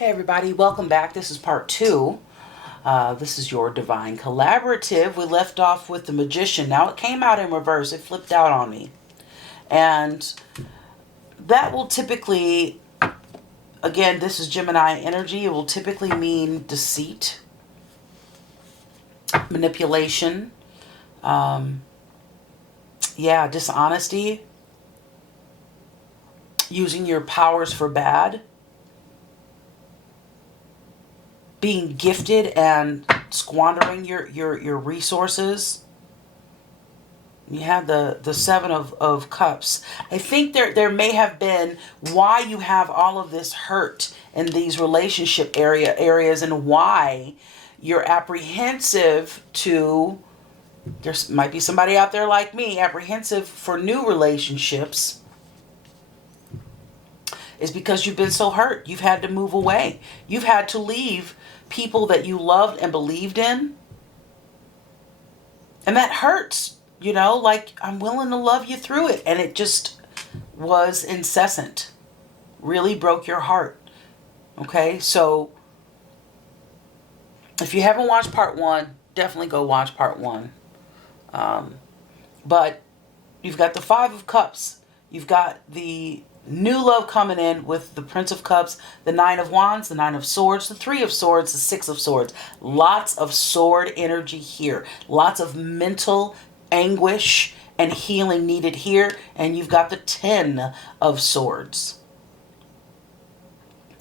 Hey everybody, welcome back. This is part 2. This is your Divine Collaborative. We left off with the Magician. Now it came out in reverse. It flipped out on me. And that will typically, again, this is Gemini energy. It will typically mean deceit, manipulation, dishonesty, using your powers for bad, being gifted and squandering your resources. You have the Seven of Cups. I think there may have been why you have all of this hurt in these relationship areas and why you're apprehensive to, there might be somebody out there like me, apprehensive for new relationships, is because you've been so hurt. You've had to move away. You've had to leave people that you loved and believed in. And that hurts, like I'm willing to love you through it. And it just was incessant. Really broke your heart. Okay, so if you haven't watched part 1, definitely go watch part 1. But you've got the Five of Cups. You've got the new love coming in with the Prince of Cups, the Nine of Wands, the Nine of Swords, the Three of Swords, the Six of Swords. Lots of sword energy here. Lots of mental anguish and healing needed here. And you've got the Ten of Swords.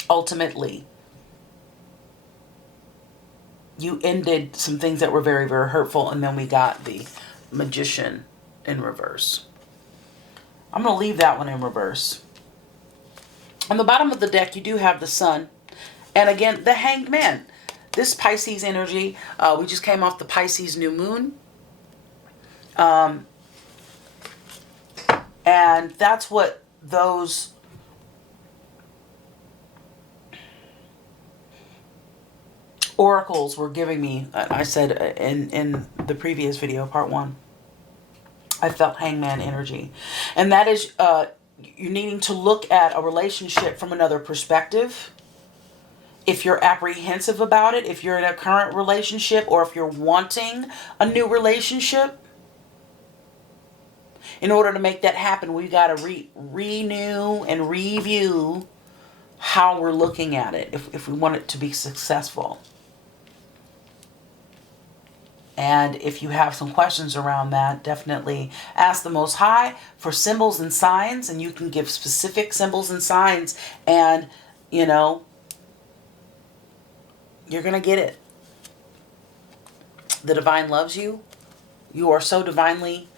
Ultimately, you ended some things that were very, very hurtful. And then we got the Magician in reverse. I'm going to leave that one in reverse. On the bottom of the deck, you do have the Sun. And again, the Hanged Man. This Pisces energy, we just came off the Pisces new moon. And that's what those oracles were giving me. I said in the previous video, part 1. I felt Hangman energy. And that is you're needing to look at a relationship from another perspective. If you're apprehensive about it, if you're in a current relationship, or if you're wanting a new relationship, in order to make that happen, we've got to renew and review how we're looking at it if we want it to be successful. And if you have some questions around that, definitely ask the Most High for symbols and signs. And you can give specific symbols and signs. And, you're going to get it. The Divine loves you. You are so divinely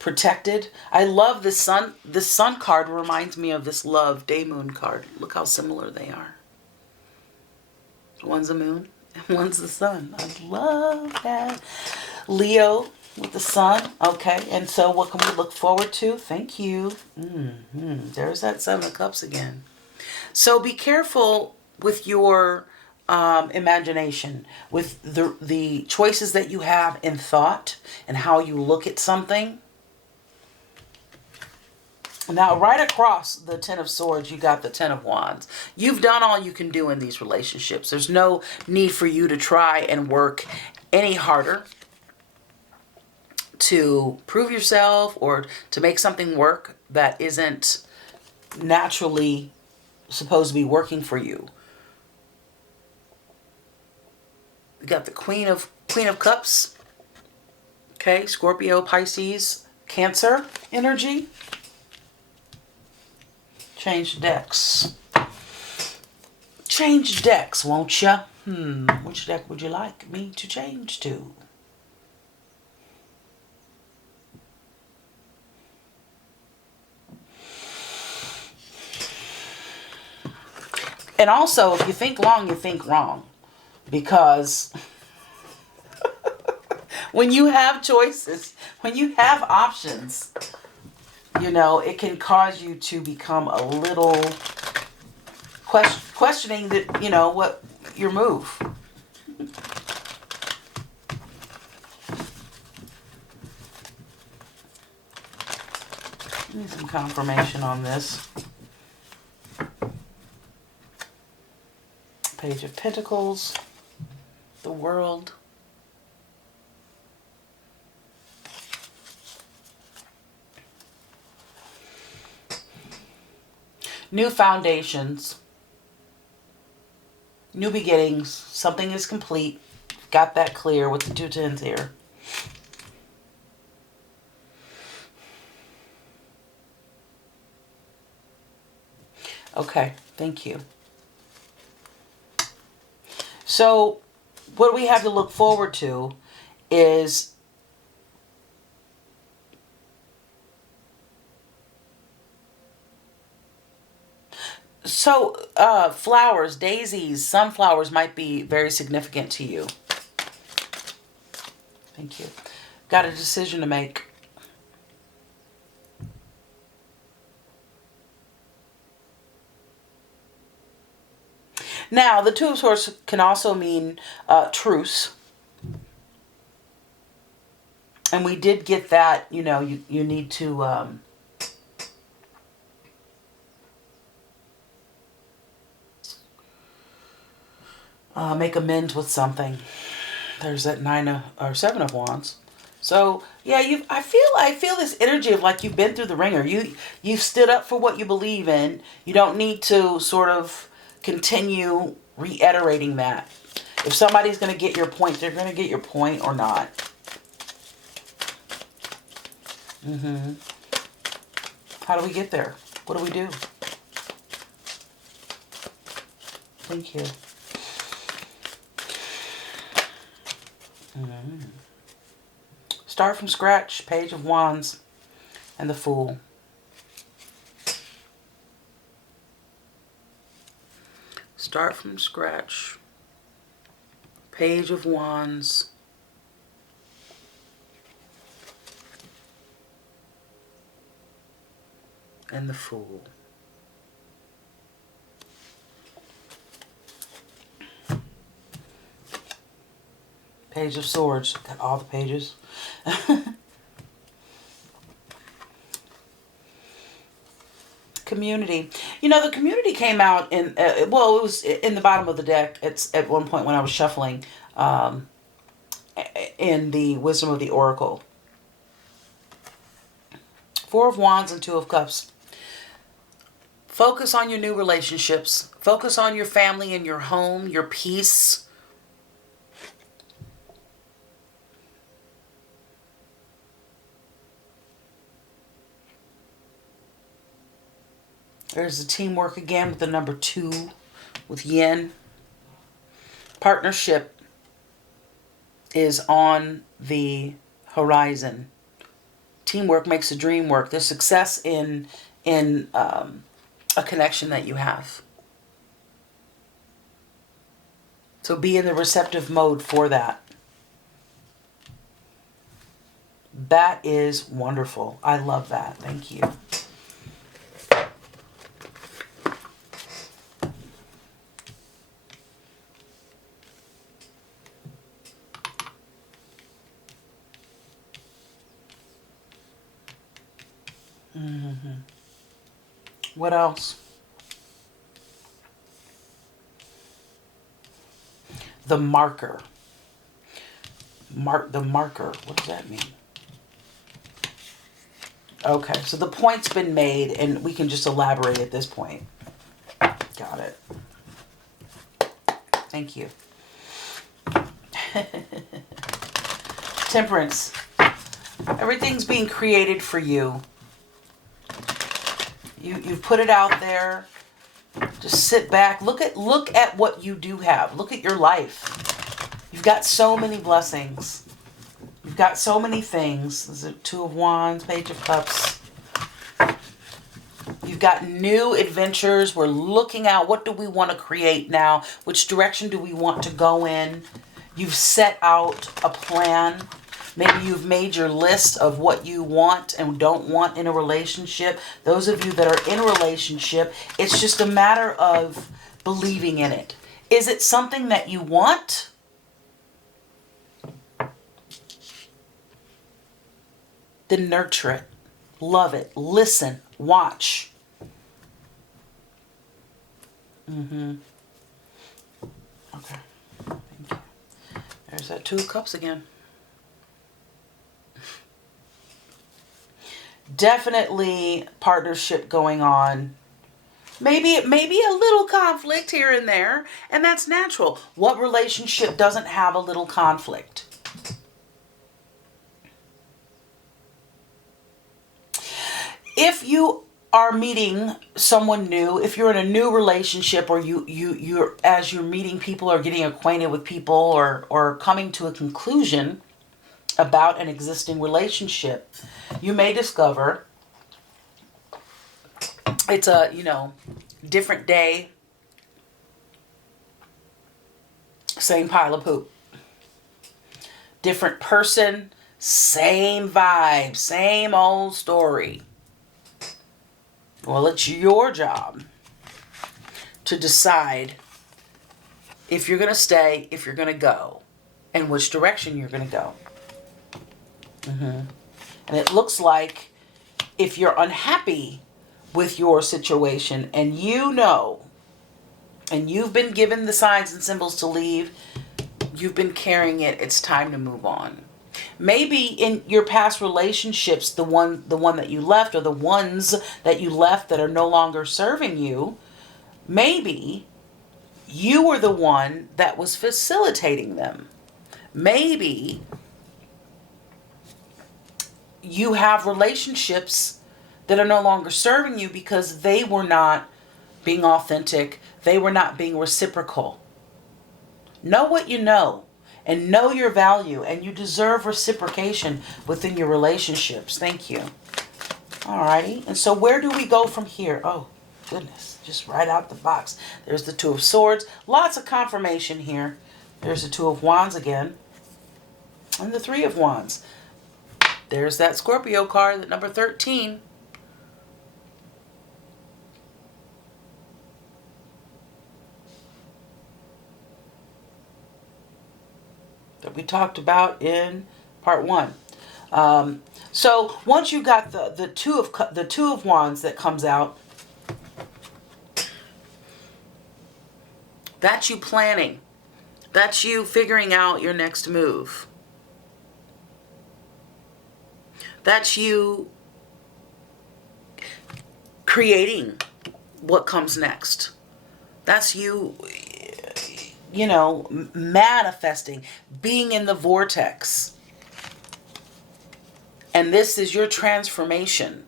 protected. I love the Sun. The Sun card reminds me of this Love Day Moon card. Look how similar they are. One's the moon and one's the sun. I love that. Leo with the sun. Okay, and so what can we look forward to? Thank you. There's that Seven of Cups again. So be careful with your imagination, with the choices that you have in thought and how you look at something. Now, right across the Ten of Swords, you got the Ten of Wands. You've done all you can do in these relationships. There's no need for you to try and work any harder to prove yourself or to make something work that isn't naturally supposed to be working for you. You got the Queen of Cups. Okay, Scorpio, Pisces, Cancer energy. Change decks. Change decks, won't ya? Which deck would you like me to change to? And also, if you think long, you think wrong. Because when you have choices, when you have options, it can cause you to become a little questioning that, what your move. Need some confirmation on this. Page of Pentacles. The World. New foundations. New beginnings. Something is complete. Got that clear with the 2 tens here. Okay, thank you. So what we have to look forward to is flowers, daisies, sunflowers might be very significant to you. Thank you. Got a decision to make. Now, the 2 of Swords can also mean truce. And we did get that, you know, you need to make amends with something. There's that 7 of Wands. So yeah, I feel this energy of like you've been through the ringer. You've stood up for what you believe in. You don't need to sort of continue reiterating that. If somebody's going to get your point, they're going to get your point or not. How do we get there? What do we do? Thank you. Start from scratch. Page of Wands and the Fool. Start from scratch. Page of Wands. And the Fool. Page of Swords. Got all the pages. Community. You know, the Community came out in, well, it was in the bottom of the deck. It's at one point when I was shuffling in the Wisdom of the Oracle. 4 of Wands and 2 of Cups. Focus on your new relationships. Focus on your family and your home, your peace. There's the teamwork again with the number 2 with Yin. Partnership is on the horizon. Teamwork makes the dream work. There's success in a connection that you have. So be in the receptive mode for that. That is wonderful. I love that. Thank you. What else? The marker. The marker. What does that mean? Okay, so the point's been made and we can just elaborate at this point. Got it. Thank you. Temperance. Everything's being created for you. You've put it out there. Just sit back. Look at what you do have. Look at your life. You've got so many blessings. You've got so many things. This is 2 of Wands, Page of Cups. You've got new adventures. We're looking out. What do we want to create now? Which direction do we want to go in? You've set out a plan. Maybe you've made your list of what you want and don't want in a relationship. Those of you that are in a relationship, it's just a matter of believing in it. Is it something that you want? Then nurture it. Love it. Listen. Watch. There's that Two of Cups again. Definitely partnership going on. Maybe a little conflict here and there, and that's natural. What relationship doesn't have a little conflict? If you are meeting someone new, if you're in a new relationship, or you're as you're meeting people or getting acquainted with people, or coming to a conclusion about an existing relationship, you may discover it's a, different day, same pile of poop. Different person, same vibe, same old story. Well, it's your job to decide if you're going to stay, if you're going to go, and which direction you're going to go. And it looks like if you're unhappy with your situation, and and you've been given the signs and symbols to leave, you've been carrying it, it's time to move on. Maybe in your past relationships, the one that you left, or the ones that you left that are no longer serving you, maybe you were the one that was facilitating them. Maybe you have relationships that are no longer serving you because they were not being authentic. They were not being reciprocal. Know what you know, and know your value, and you deserve reciprocation within your relationships. Thank you. Alrighty. And so where do we go from here? Oh, goodness. Just right out the box. There's the Two of Swords. Lots of confirmation here. There's the Two of Wands again. And the Three of Wands. There's that Scorpio card, number 13. That we talked about in part 1. So once you got the two of Wands that comes out, that's you planning. That's you figuring out your next move. That's you creating what comes next. That's you, manifesting, being in the vortex. And this is your transformation.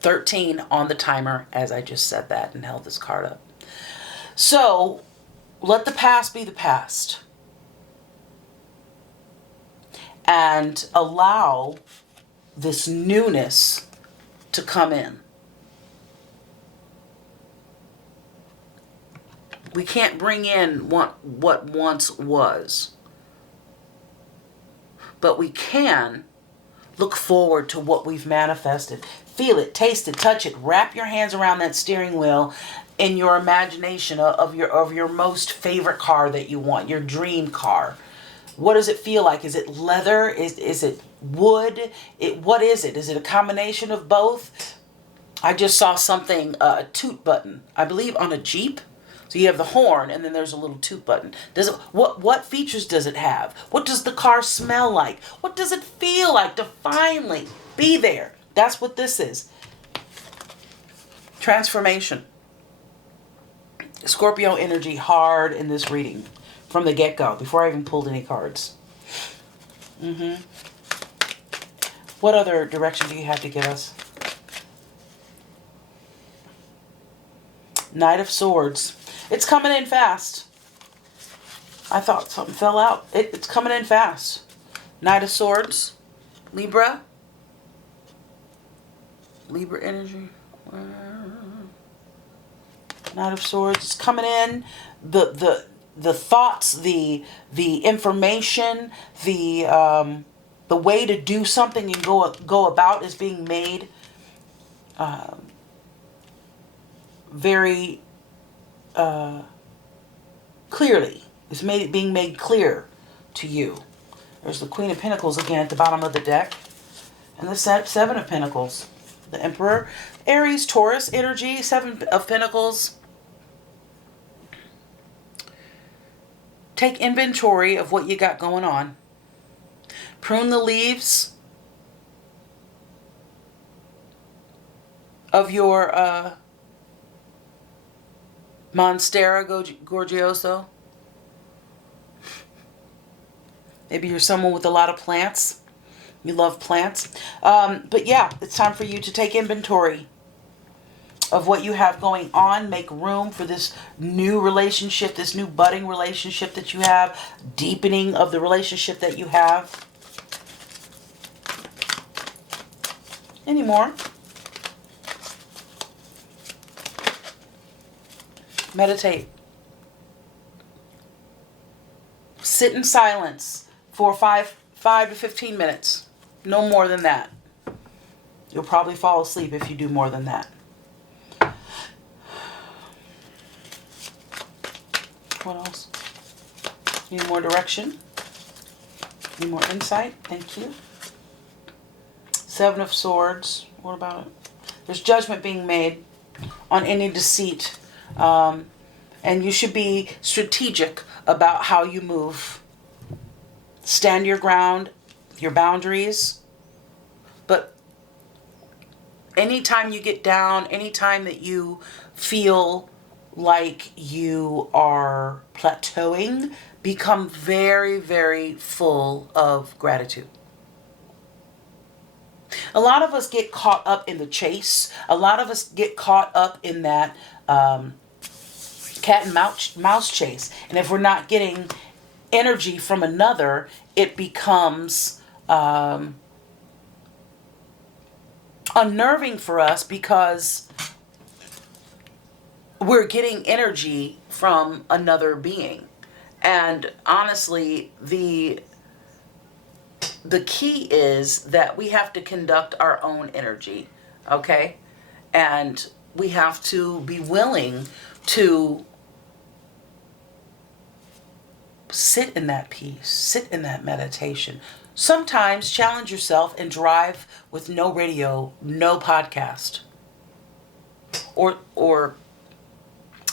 13 on the timer, as I just said that and held this card up. So, let the past be the past. And allow this newness to come in. We can't bring in what once was. But we can look forward to what we've manifested. Feel it, taste it, touch it. Wrap your hands around that steering wheel in your imagination of your most favorite car that you want, your dream car. What does it feel like? Is it leather? Is it wood? What is it? Is it a combination of both? I just saw something, a toot button, I believe on a Jeep. So you have the horn, and then there's a little toot button. What features does it have? What does the car smell like? What does it feel like to finally be there? That's what this is. Transformation. Scorpio energy hard in this reading from the get-go, before I even pulled any cards. What other direction do you have to get us? Knight of Swords. It's coming in fast. I thought something fell out. It's coming in fast. Knight of Swords. Libra. Libra energy. Knight of Swords. It's coming in. The thoughts, the information, the way to do something and go about is being made very clearly. It's being made clear to you. There's the Queen of Pentacles again at the bottom of the deck, and the Seven of Pentacles, the Emperor, Aries, Taurus energy, Seven of Pentacles. take inventory of what you got going on. Prune the leaves of your Monstera gorgioso. Maybe you're someone with a lot of plants. You love plants. But yeah, it's time for you to take inventory of what you have going on. Make room for this new relationship, this new budding relationship that you have, deepening of the relationship that you have. Any more? Meditate. Sit in silence for 5 to 15 minutes. No more than that. You'll probably fall asleep if you do more than that. What else? Need more direction? Need more insight? Thank you. 7 of Swords. What about it? There's judgment being made on any deceit. And you should be strategic about how you move. Stand your ground, your boundaries. But anytime you get down, anytime that you feel like you are plateauing, become very, very full of gratitude. A lot of us get caught up in the chase. A lot of us get caught up in that cat and mouse chase. And if we're not getting energy from another, it becomes unnerving for us because we're getting energy from another being. And honestly, the key is that we have to conduct our own energy, okay? And we have to be willing to sit in that peace, sit in that meditation. Sometimes challenge yourself and drive with no radio, no podcast. Or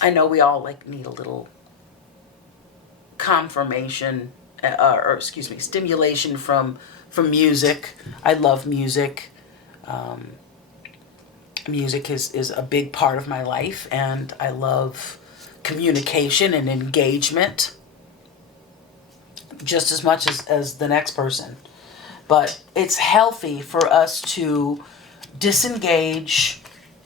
I know we all need a little confirmation, stimulation from music. I love music. Music is a big part of my life, and I love communication and engagement just as much as the next person. But it's healthy for us to disengage,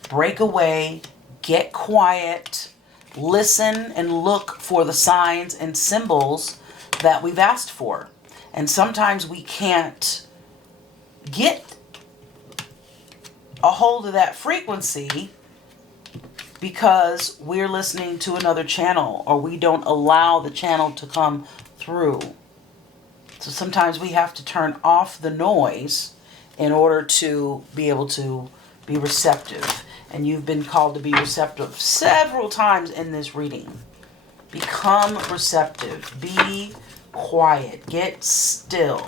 break away, get quiet, listen and look for the signs and symbols that we've asked for. And sometimes we can't get a hold of that frequency because we're listening to another channel, or we don't allow the channel to come through. So sometimes we have to turn off the noise in order to be able to be receptive. And you've been called to be receptive several times in this reading. Become receptive. Be quiet. Get still.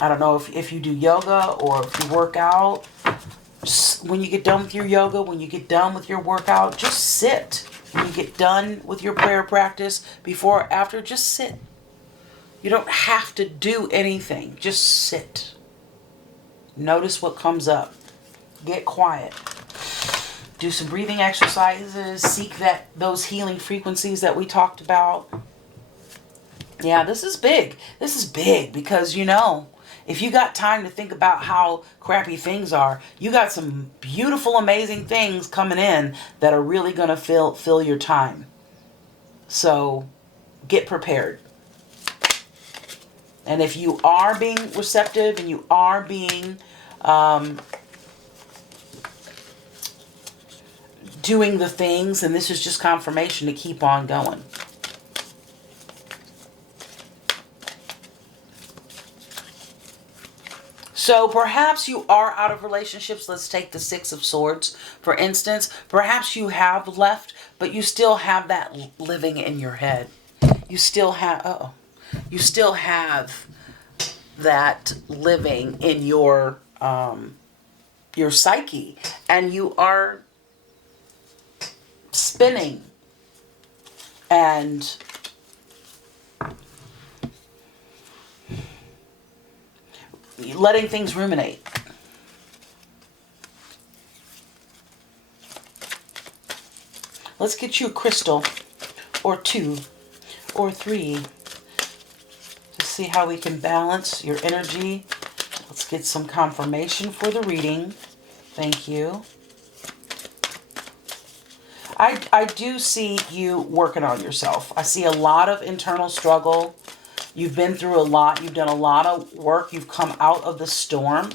I don't know if you do yoga or if you work out. Just when you get done with your yoga, when you get done with your workout, just sit. When you get done with your prayer practice, before or after, just sit. You don't have to do anything. Just sit. Notice what comes up. Get quiet. Do some breathing exercises. Seek those healing frequencies that we talked about. Yeah, this is big. This is big because, if you got time to think about how crappy things are, you got some beautiful, amazing things coming in that are really going to fill your time. So get prepared. And if you are being receptive and you are being doing the things, and this is just confirmation to keep on going. So perhaps you are out of relationships. Let's take the 6 of Swords, for instance. Perhaps you have left, but you still have that living in your head. You still have, that living in your psyche, and you are spinning and letting things ruminate. Let's get you a crystal or 2 or 3 to see how we can balance your energy. Let's get some confirmation for the reading. Thank you. I do see you working on yourself. I see a lot of internal struggle. You've been through a lot. You've done a lot of work. You've come out of the storm.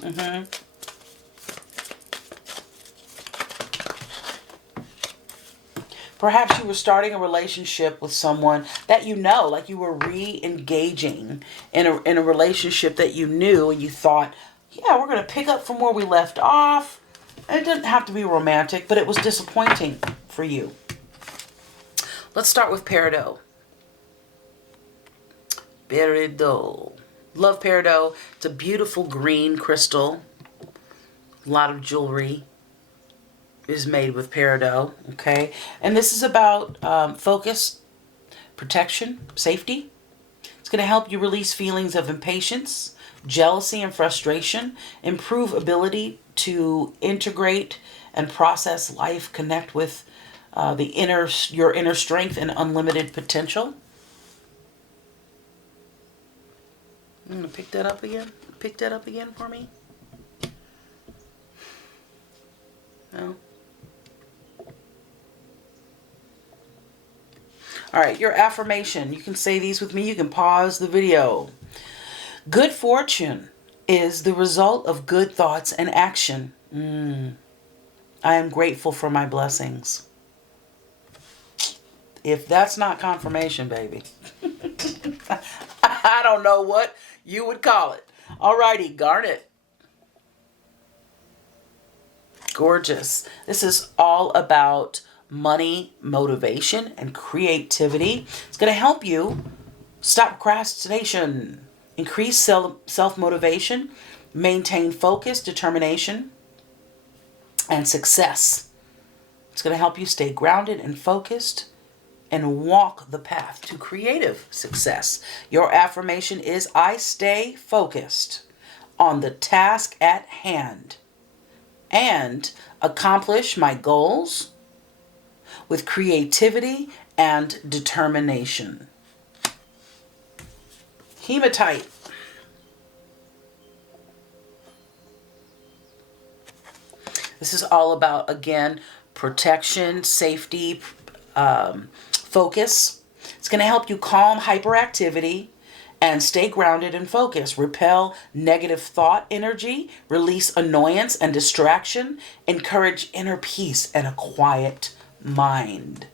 Perhaps you were starting a relationship with someone that you know, like you were re-engaging in a relationship that you knew, and you thought, yeah, we're going to pick up from where we left off. And it didn't have to be romantic, but it was disappointing for you. Let's start with Peridot. Peridot. Love Peridot. It's a beautiful green crystal. A lot of jewelry is made with Peridot, okay? And this is about focus, protection, safety. It's going to help you release feelings of impatience, jealousy, and frustration, improve ability to integrate and process life, connect with your inner strength and unlimited potential. I'm going to pick that up again. Pick that up again for me. No. All right, your affirmation. You can say these with me. You can pause the video. Good fortune is the result of good thoughts and action. I am grateful for my blessings. If that's not confirmation, baby, I don't know what you would call it. Alrighty, Garnet. Gorgeous. This is all about money, motivation, and creativity. It's going to help you stop procrastination, increase self-motivation, maintain focus, determination, and success. It's going to help you stay grounded and focused and walk the path to creative success. Your affirmation is, I stay focused on the task at hand and accomplish my goals with creativity and determination. Hematite. This is all about, again, protection, safety, focus. It's going to help you calm hyperactivity and stay grounded and focused. Repel negative thought energy, release annoyance and distraction, encourage inner peace and a quiet mind.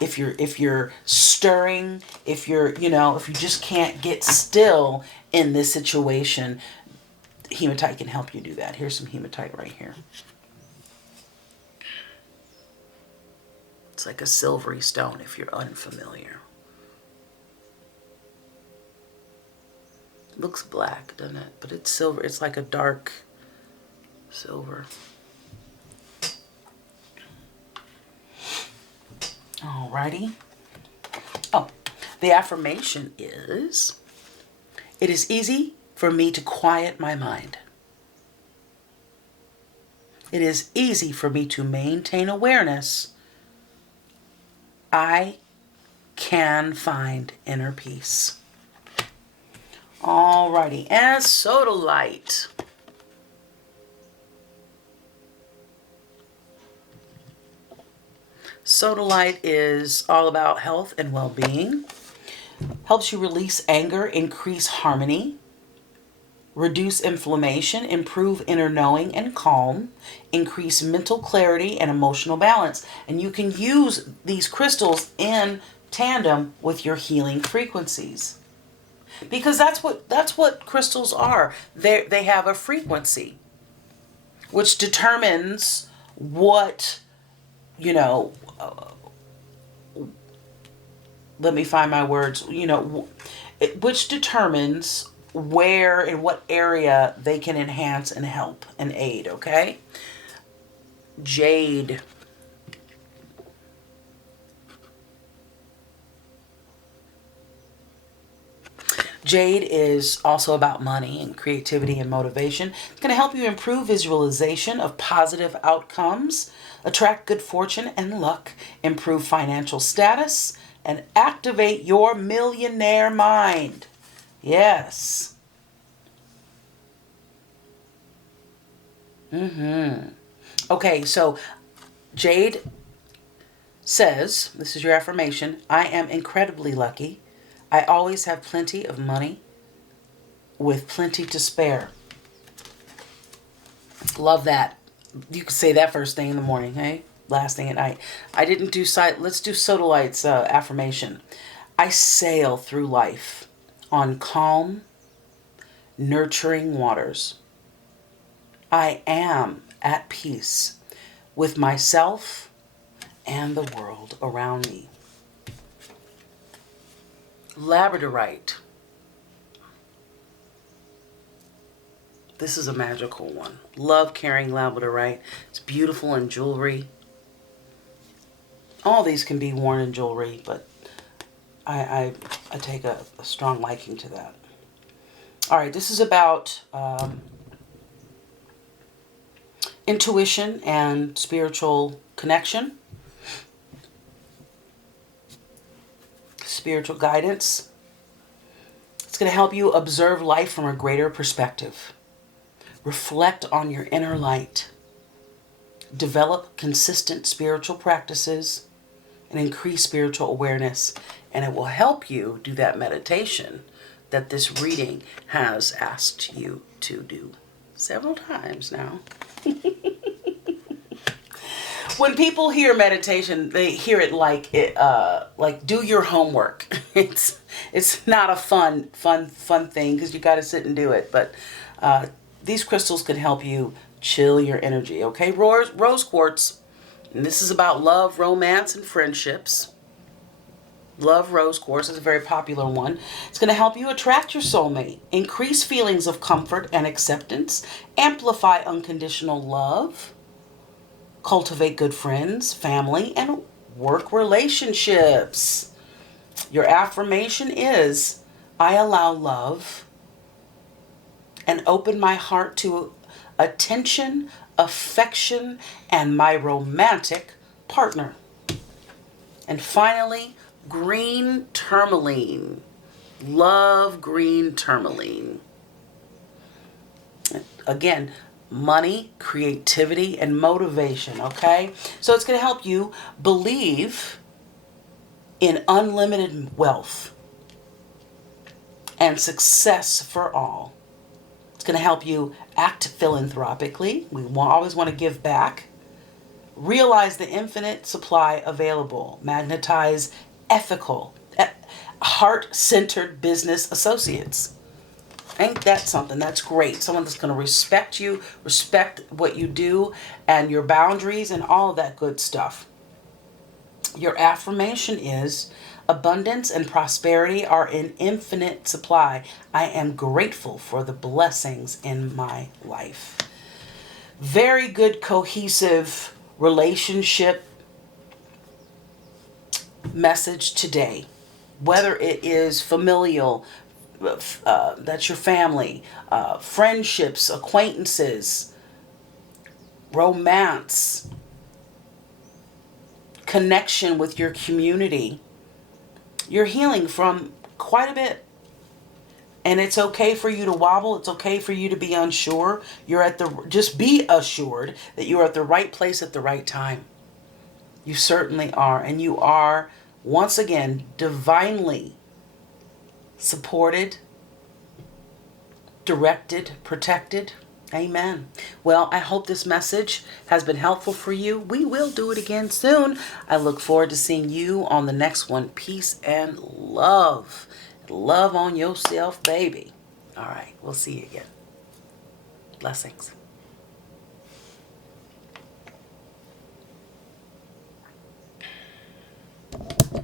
If you're stirring, if you just can't get still in this situation, hematite can help you do that. Here's some hematite right here. It's like a silvery stone if you're unfamiliar. Looks black, doesn't it? But it's silver. It's like a dark silver. Alrighty. Oh, the affirmation is, it is easy for me to quiet my mind. It is easy for me to maintain awareness. I can find inner peace. Alrighty, and sodalite. Sodalite is all about health and well-being. Helps you release anger, increase harmony, reduce inflammation, improve inner knowing and calm, increase mental clarity and emotional balance. And you can use these crystals in tandem with your healing frequencies. Because that's what crystals are. They have a frequency which determines what, let me find my words, which determines where and what area they can enhance and help and aid, okay? Jade. Jade is also about money and creativity and motivation. It's going to help you improve visualization of positive outcomes, attract good fortune and luck, improve financial status, and activate your millionaire mind. Yes. Okay, so Jade says, this is your affirmation, I am incredibly lucky. I always have plenty of money with plenty to spare. Love that. You can say that first thing in the morning, hey? Last thing at night. I didn't do let's do Sodalite's affirmation. I sail through life on calm, nurturing waters. I am at peace with myself and the world around me. Labradorite. This is a magical one. Love carrying labradorite. It's beautiful in jewelry. All these can be worn in jewelry, but I take a strong liking to that. All right, this is about intuition and spiritual connection. Spiritual guidance. It's going to help you observe life from a greater perspective. Reflect on your inner light. Develop consistent spiritual practices and increase spiritual awareness. And it will help you do that meditation that this reading has asked you to do several times now. When people hear meditation, they hear it like do your homework. It's not a fun thing because you got to sit and do it. But these crystals can help you chill your energy. Okay, rose quartz, and this is about love, romance, and friendships. Love rose quartz is a very popular one. It's going to help you attract your soulmate, increase feelings of comfort and acceptance, amplify unconditional love, cultivate good friends, family, and work relationships. Your affirmation is, I allow love and open my heart to attention, affection, and my romantic partner. And finally, green tourmaline. Love green tourmaline. Again, money, creativity, and motivation, okay? So it's going to help you believe in unlimited wealth and success for all. It's going to help you act philanthropically. We always want to give back. Realize the infinite supply available. Magnetize ethical, heart-centered business associates. Ain't that something? That's great. Someone that's going to respect you, respect what you do, and your boundaries, and all of that good stuff. Your affirmation is, abundance and prosperity are in infinite supply. I am grateful for the blessings in my life. Very good, cohesive relationship message today. Whether it is familial, that's your family, friendships, acquaintances, romance, connection with your community, you're healing from quite a bit. And it's okay for you to wobble. It's okay for you to be unsure. Just be assured that you're at the right place at the right time. You certainly are. And you are, once again, divinely supported, directed, protected. Amen. Well, I hope this message has been helpful for you. We will do it again soon. I look forward to seeing you on the next one. Peace and love. Love on yourself, baby. All right. We'll see you again. Blessings.